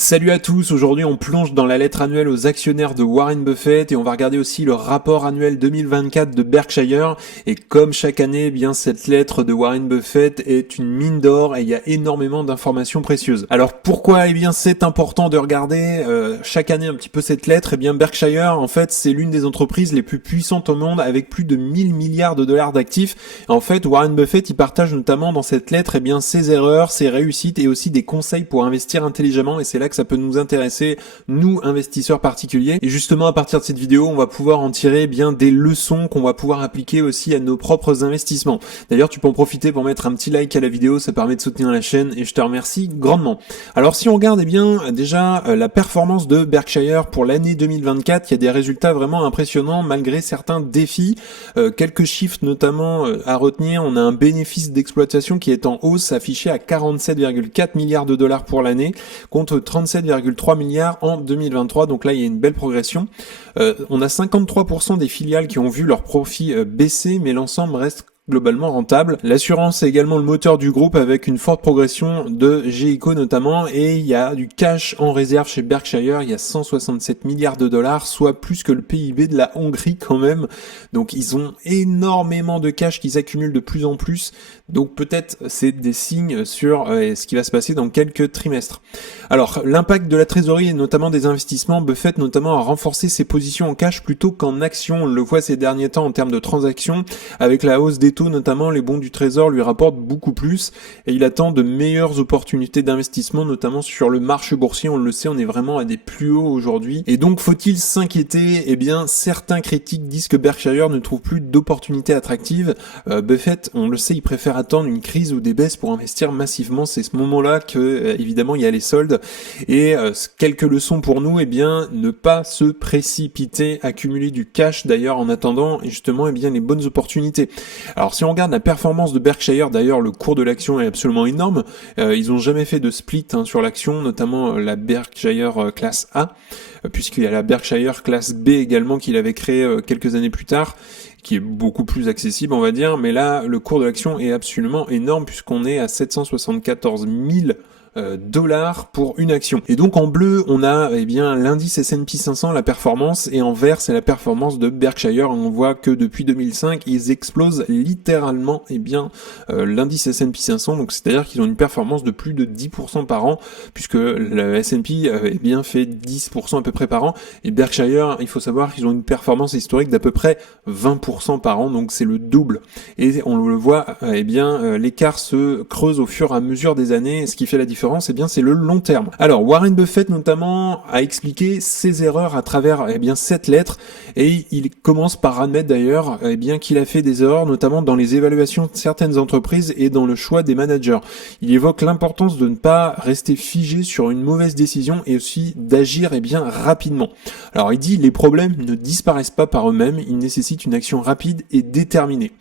Salut à tous, aujourd'hui on plonge dans la lettre annuelle aux actionnaires de Warren Buffett et on va regarder aussi le rapport annuel 2024 de Berkshire. Et comme chaque année, eh bien cette lettre de Warren Buffett est une mine d'or et il y a énormément d'informations précieuses. Alors pourquoi c'est important de regarder chaque année un petit peu cette lettre? Eh bien Berkshire, en fait, c'est l'une des entreprises les plus puissantes au monde avec plus de 1000 milliards de dollars d'actifs. En fait, Warren Buffett, il partage notamment dans cette lettre ses erreurs, ses réussites et aussi des conseils pour investir intelligemment, et c'est là que ça peut nous intéresser, nous investisseurs particuliers. Et justement, à partir de cette vidéo, on va pouvoir en tirer des leçons qu'on va pouvoir appliquer aussi à nos propres investissements. D'ailleurs, tu peux en profiter pour mettre un petit like à la vidéo, ça permet de soutenir la chaîne et je te remercie grandement. Alors si on regarde déjà la performance de Berkshire pour l'année 2024, il y a des résultats vraiment impressionnants malgré certains défis. Quelques chiffres notamment à retenir, on a un bénéfice d'exploitation qui est en hausse, affiché à 47,4 milliards de dollars pour l'année, contre 37,3 milliards en 2023, donc là il y a une belle progression. On a 53% des filiales qui ont vu leur profit baisser, mais l'ensemble reste globalement rentable. L'assurance est également le moteur du groupe avec une forte progression de GEICO notamment, et il y a du cash en réserve chez Berkshire, il y a 167 milliards de dollars, soit plus que le PIB de la Hongrie quand même. Donc ils ont énormément de cash qui s'accumule de plus en plus, donc peut-être c'est des signes sur ce qui va se passer dans quelques trimestres. Alors l'impact de la trésorerie et notamment des investissements, Buffett notamment a renforcé ses positions en cash plutôt qu'en actions. On le voit ces derniers temps en termes de transactions, avec la hausse des taux notamment, les bons du trésor lui rapportent beaucoup plus et il attend de meilleures opportunités d'investissement, notamment sur le marché boursier. On le sait, on est vraiment à des plus hauts aujourd'hui. Et donc faut-il s'inquiéter? Eh bien certains critiques disent que Berkshire ne trouve plus d'opportunités attractives. Buffett, on le sait, il préfère attendre une crise ou des baisses pour investir massivement. C'est ce moment-là que évidemment il y a les soldes. Et quelques leçons pour nous, ne pas se précipiter, accumuler du cash d'ailleurs en attendant justement les bonnes opportunités. Alors si on regarde la performance de Berkshire, d'ailleurs le cours de l'action est absolument énorme. Ils ont jamais fait de split sur l'action, notamment la Berkshire classe A, puisqu'il y a la Berkshire classe B également qu'il avait créée quelques années plus tard, qui est beaucoup plus accessible on va dire, mais là le cours de l'action est absolument énorme puisqu'on est à 774 000 dollars pour une action. Et donc en bleu on a l'indice S&P 500, la performance, et en vert c'est la performance de Berkshire. On voit que depuis 2005 ils explosent littéralement l'indice S&P 500, donc c'est-à-dire qu'ils ont une performance de plus de 10% par an, puisque le S&P fait 10% à peu près par an, et Berkshire, il faut savoir qu'ils ont une performance historique d'à peu près 20% par an, donc c'est le double. Et on le voit, l'écart se creuse au fur et à mesure des années, ce qui fait la différence, c'est le long terme. Alors Warren Buffett notamment a expliqué ses erreurs à travers cette lettre, et il commence par admettre d'ailleurs qu'il a fait des erreurs notamment dans les évaluations de certaines entreprises et dans le choix des managers. Il évoque l'importance de ne pas rester figé sur une mauvaise décision et aussi d'agir rapidement. Alors il dit les problèmes ne disparaissent pas par eux-mêmes, ils nécessitent une action rapide et déterminée.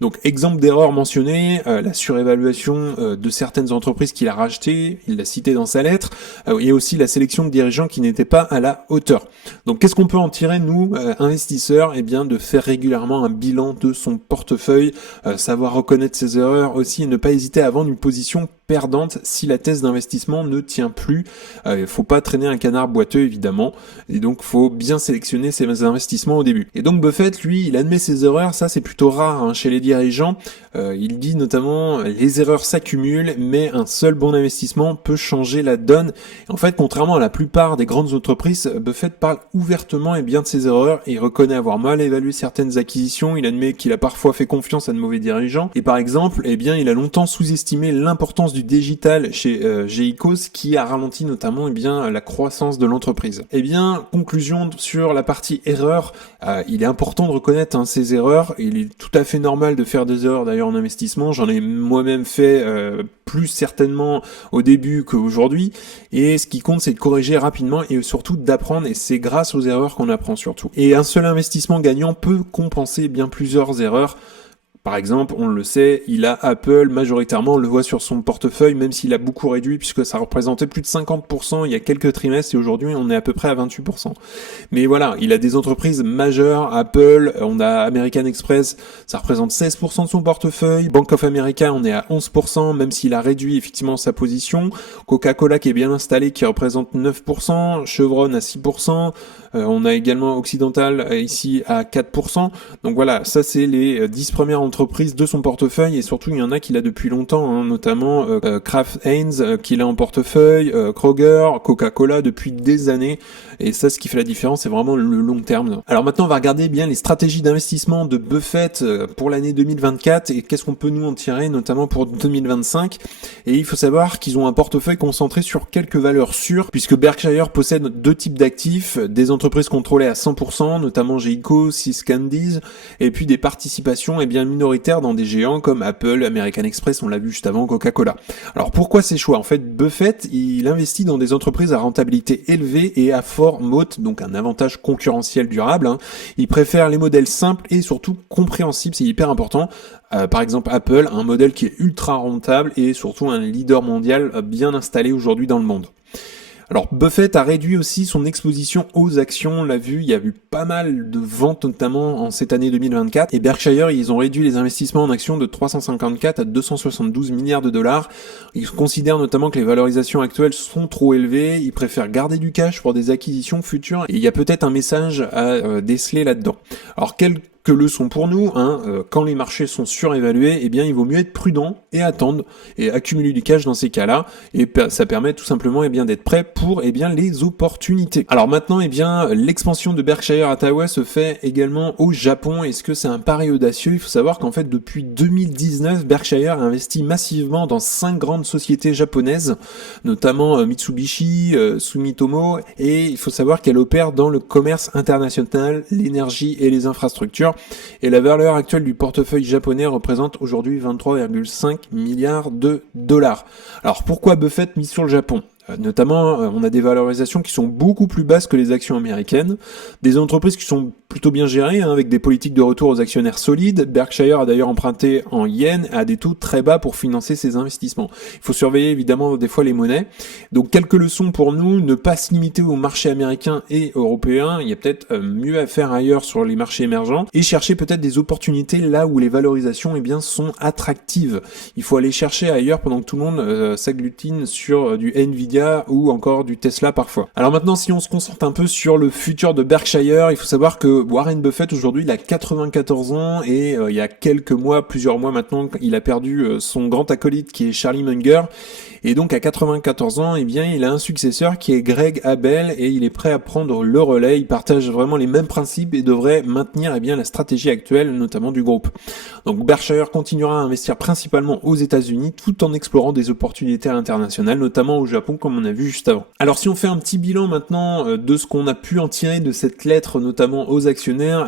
Donc exemple d'erreur mentionnée, la surévaluation de certaines entreprises qu'il a rachetées, il l'a cité dans sa lettre, et aussi la sélection de dirigeants qui n'étaient pas à la hauteur. Donc qu'est-ce qu'on peut en tirer nous, investisseurs? De faire régulièrement un bilan de son portefeuille, savoir reconnaître ses erreurs aussi, et ne pas hésiter à vendre une position perdante si la thèse d'investissement ne tient plus. Faut pas traîner un canard boiteux évidemment, et donc faut bien sélectionner ses investissements au début. Et donc Buffett, lui, il admet ses erreurs, ça c'est plutôt rare chez les dirigeants. Il dit notamment les erreurs s'accumulent, mais un seul bon investissement peut changer la donne. Et en fait, contrairement à la plupart des grandes entreprises, Buffett parle ouvertement de ses erreurs, et il reconnaît avoir mal évalué certaines acquisitions. Il admet qu'il a parfois fait confiance à de mauvais dirigeants, et par exemple, il a longtemps sous-estimé l'importance du digital chez GEICO, ce qui a ralenti notamment la croissance de l'entreprise. Conclusion sur la partie erreur, il est important de reconnaître ses erreurs. Il est tout à fait normal de faire des erreurs d'ailleurs en investissement, j'en ai moi-même fait plus certainement au début qu'aujourd'hui, et ce qui compte c'est de corriger rapidement et surtout d'apprendre, et c'est grâce aux erreurs qu'on apprend surtout. Et un seul investissement gagnant peut compenser plusieurs erreurs. Par exemple, on le sait, il a Apple majoritairement, on le voit sur son portefeuille, même s'il a beaucoup réduit puisque ça représentait plus de 50% il y a quelques trimestres et aujourd'hui on est à peu près à 28%. Mais voilà, il a des entreprises majeures, Apple, on a American Express, ça représente 16% de son portefeuille, Bank of America on est à 11%, même s'il a réduit effectivement sa position, Coca-Cola qui est bien installé qui représente 9%, Chevron à 6%, on a également Occidental ici à 4%. Donc voilà, ça c'est les 10 premières entreprises de son portefeuille et surtout il y en a qu'il a depuis longtemps, hein, notamment Kraft Heinz qu'il a en portefeuille, Kroger, Coca-Cola depuis des années. Et ça, ce qui fait la différence, c'est vraiment le long terme. Alors maintenant, on va regarder bien les stratégies d'investissement de Buffett pour l'année 2024 et qu'est-ce qu'on peut nous en tirer, notamment pour 2025. Et il faut savoir qu'ils ont un portefeuille concentré sur quelques valeurs sûres, puisque Berkshire possède deux types d'actifs, des entreprises contrôlées à 100%, notamment Geico, Syscandies, et puis des participations bien minoritaires dans des géants comme Apple, American Express, on l'a vu juste avant, Coca-Cola. Alors pourquoi ces choix? En fait, Buffett, il investit dans des entreprises à rentabilité élevée et à fort moat, donc un avantage concurrentiel durable. Il préfère les modèles simples et surtout compréhensibles, c'est hyper important. Par exemple Apple, un modèle qui est ultra rentable et surtout un leader mondial bien installé aujourd'hui dans le monde. Alors Buffett a réduit aussi son exposition aux actions, on l'a vu, il y a eu pas mal de ventes notamment en cette année 2024 et Berkshire ils ont réduit les investissements en actions de 354 à 272 milliards de dollars. Ils considèrent notamment que les valorisations actuelles sont trop élevées, ils préfèrent garder du cash pour des acquisitions futures et il y a peut-être un message à déceler là-dedans. Alors quelques leçons pour nous, quand les marchés sont surévalués, il vaut mieux être prudent et attendre et accumuler du cash dans ces cas-là et ça permet tout simplement d'être prêt pour les opportunités. Alors maintenant l'expansion de Berkshire Hathaway se fait également au Japon. Est-ce que c'est un pari audacieux? Il faut savoir qu'en fait depuis 2019, Berkshire a investi massivement dans 5 grandes sociétés japonaises, notamment Mitsubishi, Sumitomo, et il faut savoir qu'elle opère dans le commerce international, l'énergie et les infrastructures. Et la valeur actuelle du portefeuille japonais représente aujourd'hui 23,5 milliards de dollars. Alors pourquoi Buffett mise sur le Japon ? Notamment, on a des valorisations qui sont beaucoup plus basses que les actions américaines, des entreprises qui sont plutôt bien gérées, avec des politiques de retour aux actionnaires solides. Berkshire a d'ailleurs emprunté en yens à des taux très bas pour financer ses investissements. Il faut surveiller évidemment des fois les monnaies. Donc quelques leçons pour nous, ne pas se limiter aux marchés américains et européens, il y a peut-être mieux à faire ailleurs sur les marchés émergents, et chercher peut-être des opportunités là où les valorisations sont attractives. Il faut aller chercher ailleurs pendant que tout le monde s'agglutine sur du Nvidia ou encore du Tesla parfois. Alors maintenant, si on se concentre un peu sur le futur de Berkshire, il faut savoir que Warren Buffett aujourd'hui, il a 94 ans et il y a plusieurs mois maintenant, il a perdu son grand acolyte qui est Charlie Munger. Et donc à 94 ans, il a un successeur qui est Greg Abel et il est prêt à prendre le relais. Il partage vraiment les mêmes principes et devrait maintenir la stratégie actuelle, notamment du groupe. Donc Berkshire continuera à investir principalement aux États-Unis tout en explorant des opportunités internationales, notamment au Japon comme on a vu juste avant. Alors si on fait un petit bilan maintenant de ce qu'on a pu en tirer de cette lettre, notamment aux actionnaires,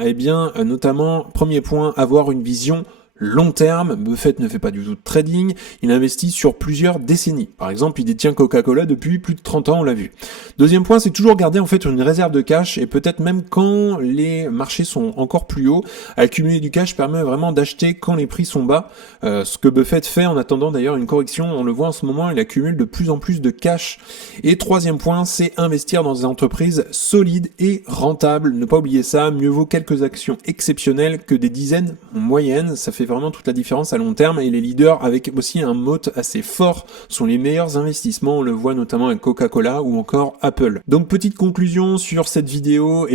notamment, premier point, avoir une vision long terme. Buffett ne fait pas du tout de trading, il investit sur plusieurs décennies. Par exemple, il détient Coca-Cola depuis plus de 30 ans, on l'a vu. Deuxième point, c'est toujours garder une réserve de cash et peut-être même quand les marchés sont encore plus hauts, accumuler du cash permet vraiment d'acheter quand les prix sont bas, ce que Buffett fait en attendant d'ailleurs une correction. On le voit en ce moment, il accumule de plus en plus de cash. Et troisième point, c'est investir dans des entreprises solides et rentables. Ne pas oublier ça, mieux vaut quelques actions exceptionnelles que des dizaines moyennes, ça fait vraiment toute la différence à long terme et les leaders avec aussi un moat assez fort sont les meilleurs investissements, on le voit notamment avec Coca-Cola ou encore Apple. Donc petite conclusion sur cette vidéo,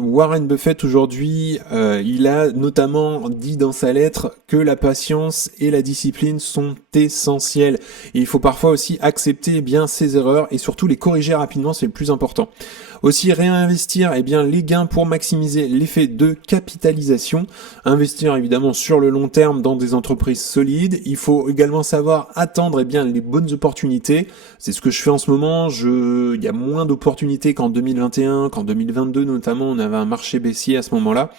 Warren Buffett aujourd'hui, il a notamment dit dans sa lettre que la patience et la discipline sont essentielles et il faut parfois aussi accepter ses erreurs et surtout les corriger rapidement, c'est le plus important. Aussi réinvestir les gains pour maximiser l'effet de capitalisation, investir évidemment sur le long terme dans des entreprises solides. Il faut également savoir attendre les bonnes opportunités. C'est ce que je fais en ce moment. Il y a moins d'opportunités qu'en 2021, qu'en 2022 notamment, on avait un marché baissier à ce moment-là.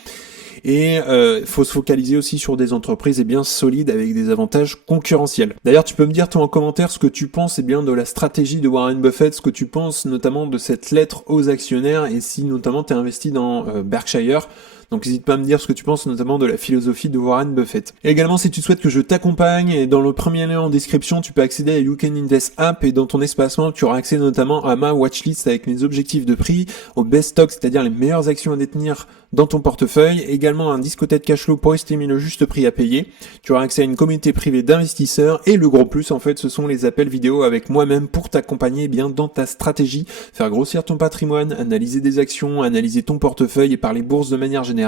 Et faut se focaliser aussi sur des entreprises solides avec des avantages concurrentiels. D'ailleurs, tu peux me dire toi en commentaire ce que tu penses de la stratégie de Warren Buffett, ce que tu penses notamment de cette lettre aux actionnaires et si notamment tu es investi dans Berkshire. Donc n'hésite pas à me dire ce que tu penses notamment de la philosophie de Warren Buffett. Et également, si tu souhaites que je t'accompagne, et dans le premier lien en description, tu peux accéder à You Can Invest App, et dans ton espace membre, tu auras accès notamment à ma watchlist avec mes objectifs de prix, au best stock, c'est-à-dire les meilleures actions à détenir dans ton portefeuille, également un discothèque cash flow pour estimer le juste prix à payer. Tu auras accès à une communauté privée d'investisseurs, et le gros plus, en fait, ce sont les appels vidéo avec moi-même pour t'accompagner bien dans ta stratégie, faire grossir ton patrimoine, analyser des actions, analyser ton portefeuille et parler bourse de manière générale.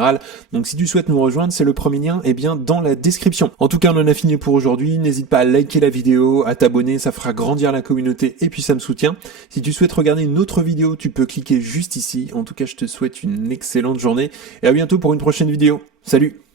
Donc si tu souhaites nous rejoindre, c'est le premier lien bien dans la description. En tout cas, on en a fini pour aujourd'hui. N'hésite pas à liker la vidéo, à t'abonner, ça fera grandir la communauté et puis ça me soutient. Si tu souhaites regarder une autre vidéo, tu peux cliquer juste ici. En tout cas, je te souhaite une excellente journée et à bientôt pour une prochaine vidéo. Salut!